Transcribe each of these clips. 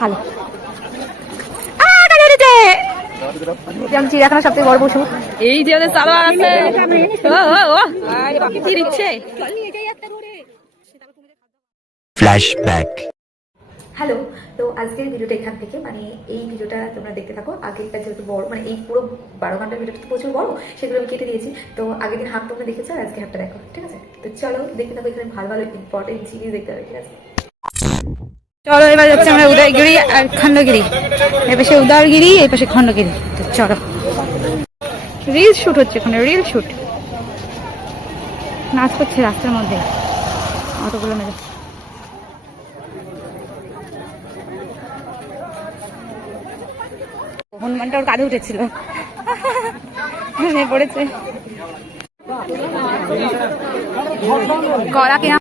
ভালো। চিড়িয়াখানা সব থেকে বড় পশু এই যে সালোয়ার আছে। ফ্ল্যাশব্যাক। হ্যালো, তো আজকের ভিডিওটা এখান থেকে মানে এই ভিডিওটা তোমরা দেখতে থাকো। আগেরটা যেহেতু বড় মানে এই পুরো 12 ঘন্টার ভিডিওটা তো প্রচুর বড়, সেগুলো আমি কেটে দিয়েছি। তো আগের দিন হাফ তোমরা দেখেছো আর আজকে হাফটা দেখো, ঠিক আছে? তো চলো দেখতে থাকো, এখানে ভালো ভালো ইম্পর্টেন্ট জিনিস দেখতে হবে, ঠিক আছে? চলো এবার যাচ্ছে আমরা উদয়গিরি আর খণ্ডগিরি। এর পাশে উদয়গিরি, এর পাশে খণ্ডগিরি। তো চলো, রিল শুট হচ্ছে এখানে, রিল শুট। নাচ করছে রাস্তার মধ্যে অটোগুলো মেরে। হনুমানটা ওর কাঁধে উঠেছিল, পড়েছে কলা কেনা।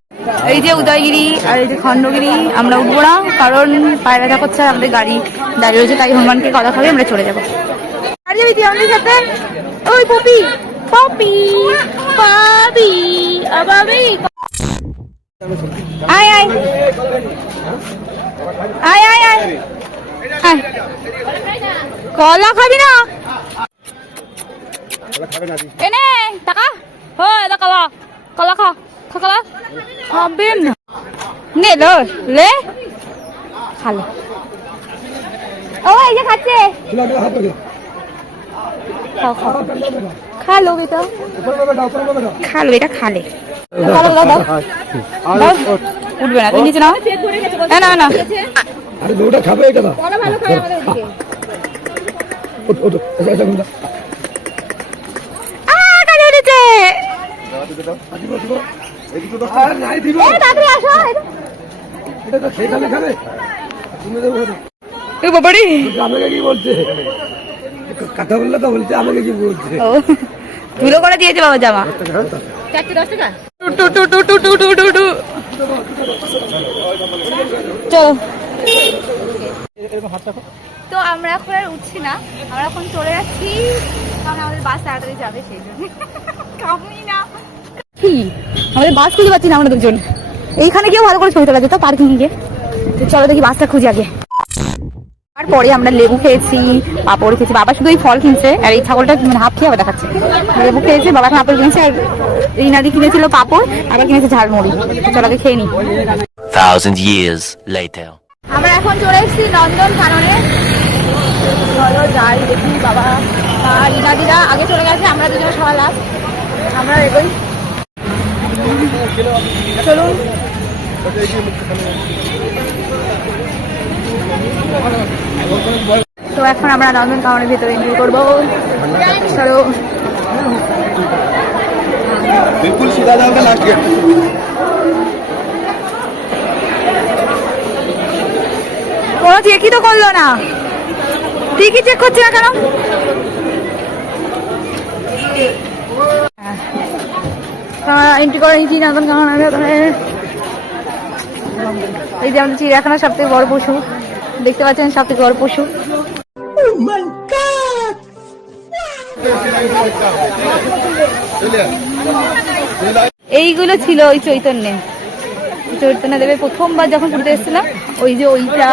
এই যে উদয়গিরি আর এই যে খণ্ডগিরি আমরা উঠবো না, কারণ পায়ে ব্যথা করছে, আমাদের গাড়ি দাঁড়িয়ে রয়েছে, তাই হনুমানকে কলা খাবে আমরা চলে যাবো। আর যাবি তুই আমাদের সাথে? ওই পপি পপি পাবি আবাবি, আয় আয় আয় আয় আয় আয়। কলা খাবি না? এনে টাকা ও এটা কলা, কলা খা, কলা খাবেন না? নে লো লে খালে। ও এই যে খাচ্ছে, খালো বেটা, খালো এটা খালে। উঠবে না, তুই নিচে নাও। না না আরে দুটো খাবে এটা না, ভালো খায় আমাদের দিকে। ওঠ ওঠ এটা গুন্ডা কাজে উঠেছে। আর নাই দিব, এই তাড়াতাড়ি আসো। এটা তো সেখানে খাবে। তুমি তো বলো এ বাবারে, আমাকে কি বলছে? কথা বললে তো বলছে আমাকে কি বলছে? ও ধুলো করে দিয়েছে বাবা জামা। 4 10 টাকা। Two two two two two two two two. চলো। তো আমরা এখন আর উঠছি না, আমরা এখন চলে যাচ্ছি, কারণ আমাদের বাস তাড়াতাড়ি যাবে সেই জন্য। কামই না কি, আমাদের বাস খুঁজে পাচ্ছি না আমরা দুজন। এইখানে গিয়ে ভালো করে ছবি তোলা যেত পার্কিং গিয়ে। তো চলো দেখি বাসটা খুঁজে আগে। তারপরে আমরা লেবু খেয়েছি, পাপড় খেয়েছি। বাবা শুধু এই ফল কিনছে আর এই ছাগলটা হাফ খেয়ে আবার দেখাচ্ছে। লেবু খেয়েছে, বাবা পাপড় কিনছে, আর রিনাদি কিনেছিল পাপড়, আবার কিনেছে ঝালমুড়ি। চলো আগে খেয়ে নি। 1000 years later. আমরা এখন চলে এসেছি নন্দন কাননে। চলো যাই দেখি। বাবা মা রিনাদিরা আগে চলে গেছে, আমরা দুজন সবাই লাস্ট। আমরা এগোই, চলুন। তো এখন আমরা নন্দন কাননের ভিতরে এন্ট্রি করবো। চলো बिल्कुल सीधा जाओगे लास्ट गेट। কোনো চেকই তো করলো না, ঠিকই চেক করছে না কেন? এন্ট্রি করে নিচ্ছি নন্দন কাননের ভেতরে। এই যে আমাদের চিড়িয়াখানার সব থেকে বড় পশু দেখতে পাচ্ছেন, সব থেকে বড় পশু। এইগুলো ছিল ওই চৈতন্য দেবের প্রথমবার যখন ঘুরতে এসেছিলাম, ওই যে ওইটা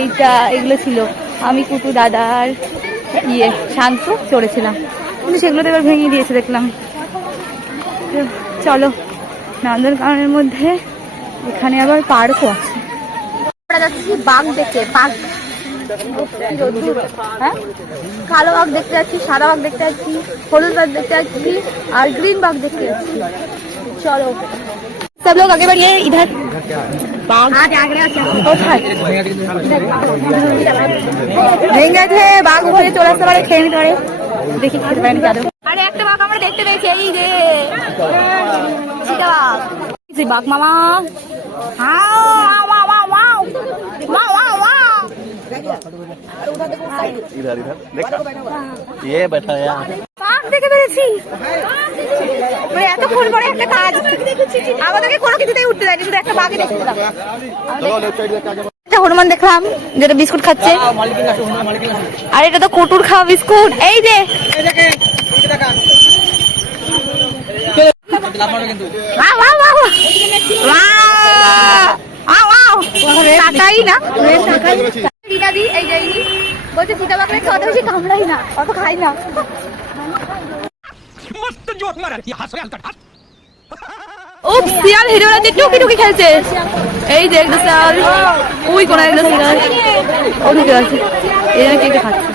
এইটা এগুলো ছিল। আমি কুটু দাদার শান্ত চড়েছিলাম, কিন্তু সেগুলো তো এবার ভেঙে দিয়েছে দেখলাম। চলো নন্দনকাননের মধ্যে এখানে আবার পার্কও আছে। আমরা যাচ্ছি বাঘ দেখতে, বাঘ। হ্যাঁ, কালো বাঘ দেখতে যাচ্ছি, সাদা বাঘ দেখতে যাচ্ছি, হলুদ বাঘ দেখতে যাচ্ছি, আর গ্রিন বাঘ দেখতে যাচ্ছি। চলো सब लोग आगे बढ़िए। इधर बाघ ভেঙে গেছে, বাঘ উপরে চলে আসতে পারে, খেয়ে নিতে পারে। দেখি খেতে পারেন কি আদৌ। আরে একটা বাঘ আমরা দেখতে পেয়েছি, এই যে চিতা বাঘ। বাঘ মামা इधर इधर देखा, ये बैठा है यहाँ। বাঘ দেখে ফেলেছি। মানে এতক্ষণ পরে একটা কাজ, আমাদেরকে কোনো কিছুতেই উঠতে দেয়নি, শুধু একটা বাঘই দেখতে পেলাম। একটা হনুমান দেখলাম যেটা বিস্কুট খাচ্ছে, আর এটা তো কটুর খাওয়া বিস্কুট। এই যে তাকাই না। না দি এই যে বলছে চিতা বাঘ অত বেশি কামড়াই না, অত খাই না। ও শিয়াল হেডোলাতে টুকি টুকি খেলছে। এই যে একটা শিয়াল, ওই কোন একটা শিয়াল ওদিকে আছে। এখানে কি একটা খাচ্ছে,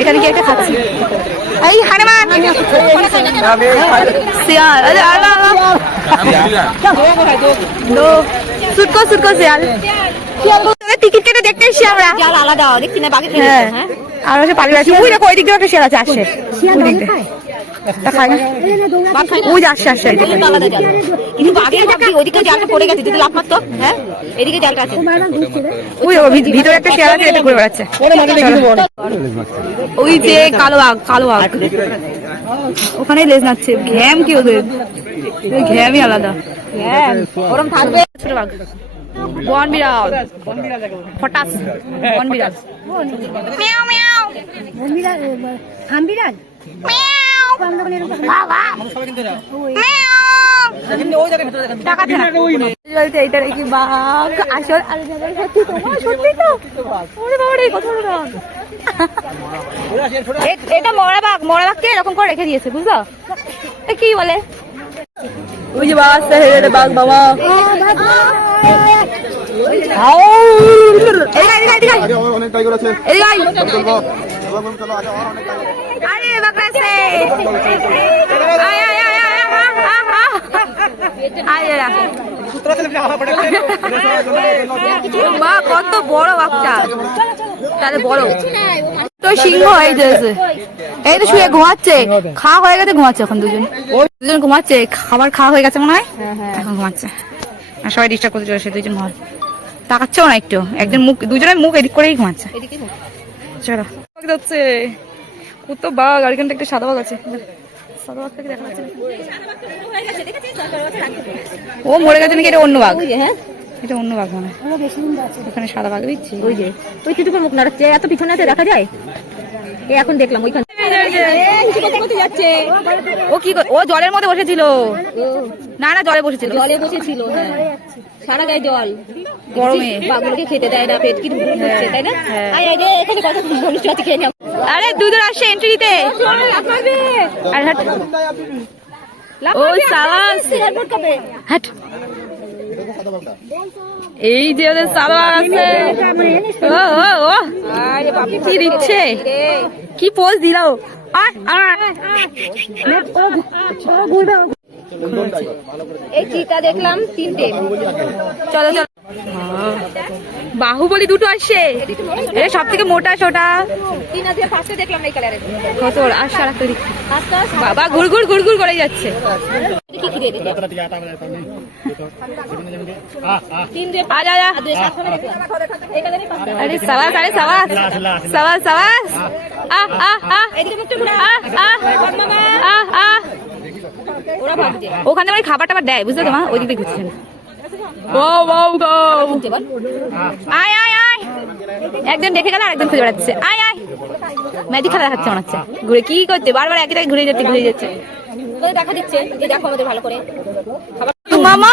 এখানে কি একটা খাচ্ছে। এই হনুমান শিয়াল, আরে নো সুটকো সুটকো শিয়াল। টিকিট কেটে দেখতে এসছি আমরা। শিয়াল আলাদা দেখছি না বাঘে খেলে। হ্যাঁ আর হচ্ছে পালিয়ে আছে। ওই দেখো ওই দিক দিয়ে একটা শিয়াল আছে, আসছে শিয়াল খায়। ওই যে আসছে আসছে আলাদা জাল, কিন্তু বাঘের ভাবছি ওইদিকে জালটা পড়ে গেছে, যদি লাফ মারতো। হ্যাঁ এদিকে জালটা আছে, ওই ভিতরে একটা শিয়াল আছে, এটা ঘুরে বেড়াচ্ছে। ওই যে কালো বাঘ, কালো বাঘ ওখানেই লেজ নাচ্ছে। ঘ্যাম কি ওদের, ঘ্যামই আলাদা। ঘ্যাম ওরম থাকবে। ছোট বাঘ, বন বিড়াল, হঠাৎ বন বিড়াল, মিয়াও মিয়াও, বন বিড়াল, থাম বিড়াল, মিয়াও বাবা মিয়াও। টাকা দেন বলতে এইটা কি বাঘ আসল? আরে সত্যি তো, সত্যি তো। ওরে বাবা রে কত বড় বাঘ! এটা মরা বাঘ, মরা বাঘকে এরকম করে রেখে দিয়েছে, বুঝছো? কি বলে ওই যে বাঘ, বাঘ বাবা কত বড় বাঘটা, তাহলে বড় তো সিংহ হয়ে যাচ্ছে। এই তো শুয়ে ঘুমাচ্ছে, খাওয়া হয়ে গেছে, ঘুমাচ্ছে এখন দুজন। দুজন ঘুমাচ্ছে, খাবার খাওয়া হয়ে গেছে মনে হয়, এখন ঘুমাচ্ছে। আর সবাই ডিস্টার্ব করতে চলেছে, দুজন ঘর তাকাচ্ছেও না একটু, একজন মুখ, দুজনের মুখ এদিক করেই ঘুমাচ্ছে। চলো যাচ্ছে কত বাঘ, আর এখানটা একটা সাদা বাঘ আছে। সাদা বাঘটাকে দেখা যাচ্ছে, ও মরে গেছে নাকি? এটা অন্য বাঘ, এটা অন্য বাঘ মনে হয়। ওখানে সাদা বাঘ দিচ্ছি, ওই যে ওই টুটুকুর মুখ নাড়াচ্ছে, এত পিছনে আছে দেখা যায়। এখন দেখলাম ওইখানে যাচ্ছে। ও কি, ও জলের মধ্যে বসেছিল? না না জলে বসেছিল, জলে বসেছিল। সারা গায়ে জল, গরমে বাঘগুলোকে খেতে দেয় না, পেট কি ঢুকছে, তাই না? আরে দুজন আসছে এন্ট্রি দিতে। ও সাবাস, হাট। এই যে ওদের সালোয়ার আছে, ও কি দিচ্ছে, কি পোজ দিল। এই চিতা দেখলাম তিনটে। চলো চলো, বাহুবলী দুটো আসছে, এটা সব থেকে মোটা ছোটা। কত আসছে, আর একটা দিচ্ছি বাবা, গুড়গুড় গুড়গুড় করে যাচ্ছে। আরে সাবাস, আরে সাবাস সাবাস সাবাস। ওখানে মানে খাবার টাবার দেয়, বুঝতে তোমার ওই দিকে ঘুরছে। আয় আয় আয়, একজন দেখে গেল, আরেকজন খুঁজে বেড়াচ্ছে। আয় আয়, ম্যাজিক খেলা দেখাচ্ছে মনে হচ্ছে। ঘুরে কি করছে, বারবার একই জায়গায় ঘুরে যাচ্ছে, ঘুরে যাচ্ছে, দেখা দিচ্ছে যে দেখো আমাদের ভালো করে। মামা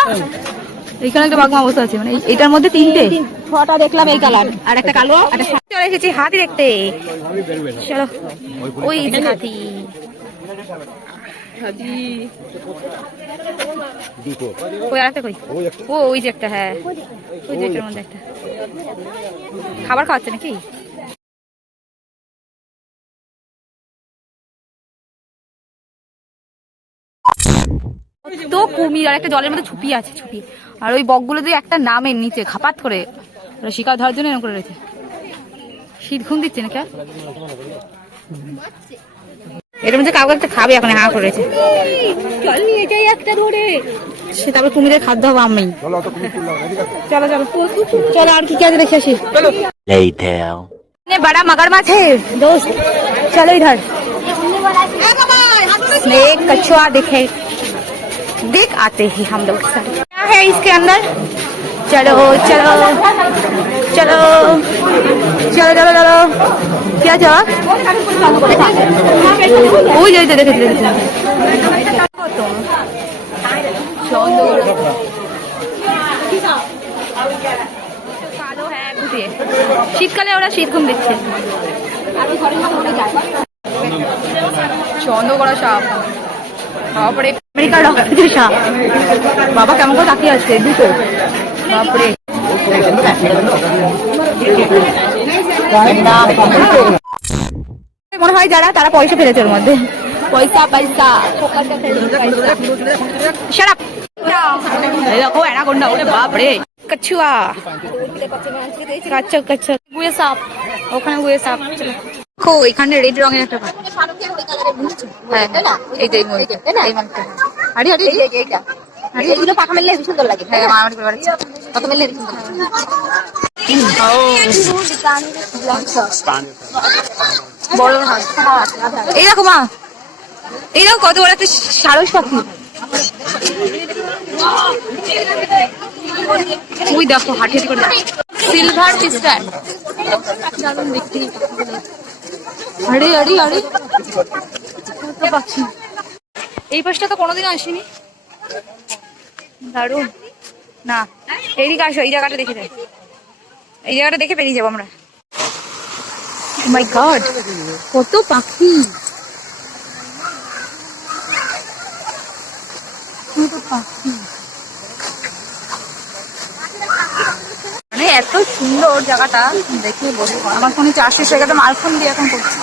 এইখানে একটা বাঘ মা বসে আছে, মানে এটার মধ্যে তিনটে, ছটা দেখলাম এই কালার, আর একটা কালো। চলে এসেছি হাতি দেখতে, চলো। ওই হাতি, ওই আরেকটা কই, ও ওই যে একটা, হ্যাঁ ওই যে একটার মধ্যে একটা। খাবার খাওয়াচ্ছে নাকি? তো কুমির, আর একটা জলের মধ্যে ছুপি আছে, ছুপি। আর ওই বকগুলো দিয়ে একটা নামের নিচে খাপাত করে শিকার ধরার জন্য এরকম করে রয়েছে। শীত ঘুম দিচ্ছে না কে, এর মধ্যে কাউকে একটা খাবে এখন, হা করেছে। সে তারপর কুমিরের খাদ্য হবে আমি। চলো চলো চলো, আর কি কি আছে দেখে আসি। बड़ा मगरमच्छ है दोस्त, चलो इधर। स्नेक, कछुआ दिखे, देख आते ही हम लोग। क्या है इसके अंदर? चलो चलो चलो चलो चलो चलो, क्या जवाब? ওই যে দেখে কালো, হ্যাঁ বুঝিয়ে শীতকালে ওরা শীত ঘুম দিচ্ছে। চন্দ্র করা সাপ, বাপরে আমেরিকার রক্তের সাপ। বাবা কেমন করে তাকিয়ে আছে দুটো, বাপরে। মনে হয় যারা তারা পয়সা ফেলেছে ওর মধ্যে, পয়সা পয়সা। দেখো অ্যানাকোন্ডা, ওরে বাপরে। কচ্ছুয়া, কচ্ছপ কচ্ছপ, গুয়ে সাপ, ওখানে গুয়ে সাপ। দেখো এখানে রেড রঙের একটা পাখি। হ্যাঁ এই যে আরে আরে এইটা এইগুলো পাখা মেললে সুন্দর লাগে। হ্যাঁ আমার করে বাড়ি কত মেললে সুন্দর লাগে। বড় হাঁস এই দেখো মা, এই দেখো কত বড় একটা সারস পাখি। ওই দেখো হাঁটি করে সিলভার পিস্টার, দারুণ দেখতে। আরে আরে আরে পাখি, এই পাশটা তো কোনোদিন আসেনি, দারুণ না। এইদিকে আসো, এই জায়গাটা দেখে যাই, এই জায়গাটা দেখে বেরিয়ে যাবো আমরা। মাই গড কত পাখি, কত পাখি, মানে এত সুন্দর জায়গাটা দেখে বলবো। আমার ফোনে চার্জ শেষ হয়ে গেছে, মালফোন দিয়ে এখন করছি।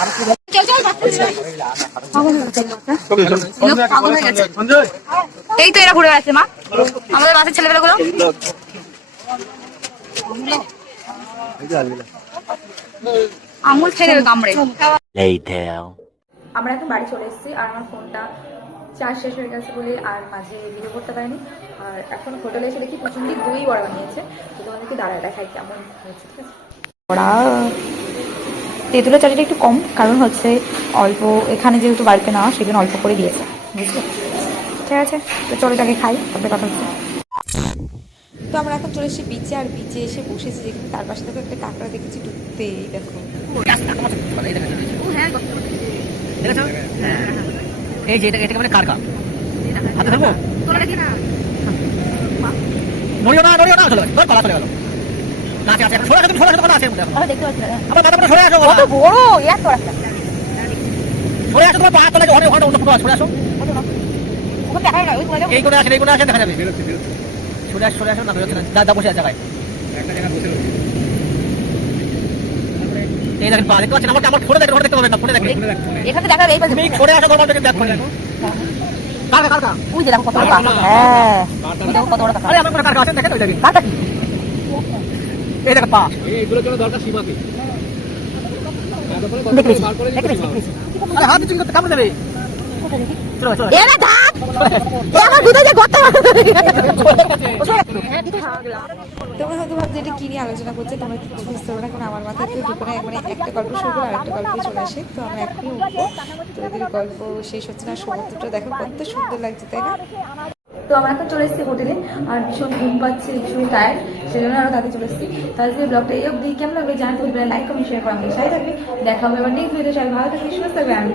এই তো এরা ঘুরে বেড়াচ্ছে মা, আমাদের বাসের ছেলেবেলাগুলো। আঙুল খেয়ে দেবে কামড়ে। আমরা এখন বাড়ি চলে এসেছি, আর আমার ফোনটা চার্জ শেষ হয়ে গেছে বলে আর মাঝে ভিডিও করতে পারিনি। আর এখন হোটেলে এসে দেখি প্রচন্ড দই বড়া বানিয়েছে, তো তোমাদেরকে দাঁড়ায় দেখাই কেমন হয়েছে। ঠিক আছে, বড়া তেঁতুলের চাটনিটা একটু কম, কারণ হচ্ছে অল্প এখানে যেহেতু বাড়িতে না সেই জন্য অল্প করে দিয়েছে, বুঝলি। ঠিক আছে, তো চলো তাকে খাই, তারপরে কথা হচ্ছে। তো আমরা এখন চলে এসেছি বিচে, আর বিচে এসে বসেছি, যেখানে তার পাশে থেকে একটা কাঁকড়া দেখেছি ডুবতে। এই দেখো এই যে এটাকে মানে কারকা হাতে ধরবো, নড়িও না নড়িও না, চলো ধর কলা চলে গেল। কাছে আছে, সরে আসো, তুমি সরে আসো, কলা আছে দেখো। দেখতে পাচ্ছি না, আবার মাথা সরে আসো, কত বড় এত রাখা। সরে আসো, তোমার পা তোলা যে অনেক অনেক ফুটো আছে, সরে আসো। ওখানে দেখা যায় না, ওই কোণে এই কোণে আসেন, এই কোণে আসেন, দেখা যাবে। সরে আসো না, বেরোচ্ছে না, দাদা বসে আছে জায়গায়, একটা জায়গায় বসে রয়েছে। এই দেখেন পা দেখতে পাচ্ছেন, আমার ফোনে দেখেন, ফোনে দেখতে পাবেন না, ফোনে দেখেন এখানে দেখা যায়। তুমি সরে আসো, তোমার দেখেন দেখো কারকা কারকা, ওই যে দেখো কত বড় কাঁকড়া। হ্যাঁ ওই দেখো কত বড় কাঁকড়া। আরে আমার কোনো কারকা আছে দেখেন, ওই দেখেন কাঁকড়া কি এই দেখেন পা। এইগুলোর জন্য দরকার সীমাকে দেখেছি আরে হাত চিংড়ি কামড়ে দেবে। চলো চলো এরা দাঁত আমার দুধে যে গর্তে তোমরা হয়তো ভাবছো এটা কি নিয়ে আলোচনা করছে, তোমরা কিছু বুঝতে পারো না, কারণ আমার মাথায় তো দুপুরে মানে একটা গল্প শুরু করে আরেকটা গল্পে চলে আসে। তো আমরা এখনই উঠবো, তো এদের গল্প শেষ হচ্ছে না। সমুদ্রটা দেখো কত সুন্দর লাগছে, তাই না? তো আমরা এখন চলে এসেছি হোটেলে, আর ভীষণ ঘুম পাচ্ছে, ভীষণ টায়ার্ড, সেই জন্য আরো তাতে চলে এসেছি। তাহলে ব্লগটা এই অবধি কেমন লাগবে জানাতে ভুলবে না, লাইক কমেন্ট শেয়ার করে আমাকে সাথে থাকবে। দেখা হবে আবার নেক্সট ভিডিওতে, সবাই ভালো থাকবে, সুস্থ থাকবে। আমি